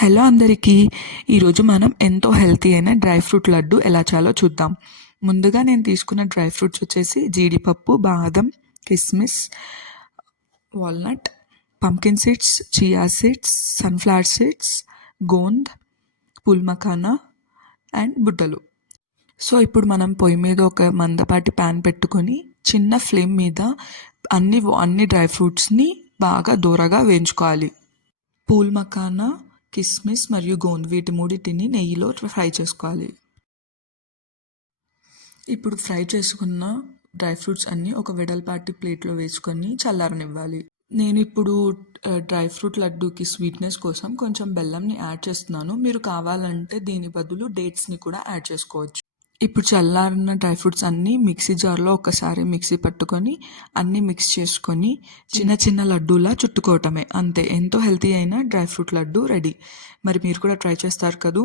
Hello అందరికీ. ఈరోజు మనం ఎంతో హెల్తీ అయిన డ్రై ఫ్రూట్ లడ్డు ఎలా చేయాలో చూద్దాం. ముందుగా నేను తీసుకున్న డ్రై ఫ్రూట్స్ వచ్చేసి జీడిపప్పు, బాదం, కిస్మిస్, walnut, pumpkin seeds, chia seeds, sunflower seeds, gond, pool makhana and బుట్టలు. సో ఇప్పుడు మనం పొయ్యి మీద ఒక మందపాటి ప్యాన్ పెట్టుకొని చిన్న ఫ్లేమ్ మీద అన్ని డ్రై ఫ్రూట్స్ని బాగా దూరగా వేయించుకోవాలి. పూల్ మఖానా, కిస్మిస్ మరియు గోంద్ వీటి మూడింటిని నెయ్యిలో ఫ్రై చేసుకోవాలి. ఇప్పుడు ఫ్రై చేసుకున్న డ్రై ఫ్రూట్స్ అన్నీ ఒక వెడల్పాటి ప్లేట్లో వేసుకొని చల్లారనివ్వాలి. నేను ఇప్పుడు డ్రై ఫ్రూట్ లడ్డూకి స్వీట్నెస్ కోసం కొంచెం బెల్లంని యాడ్ చేస్తున్నాను. మీరు కావాలంటే దీని బదులు డేట్స్ని కూడా యాడ్ చేసుకోవచ్చు. ఇప్పుడు చల్లారిన డ్రై ఫ్రూట్స్ అన్నీ మిక్సీ జార్లో ఒకసారి మిక్సీ పట్టుకొని అన్నీ మిక్స్ చేసుకొని చిన్న చిన్న లడ్డూలా చుట్టుకోవటమే. అంతే, ఎంతో హెల్తీ అయిన డ్రై ఫ్రూట్ లడ్డు రెడీ. మరి మీరు కూడా ట్రై చేస్తారు కదూ.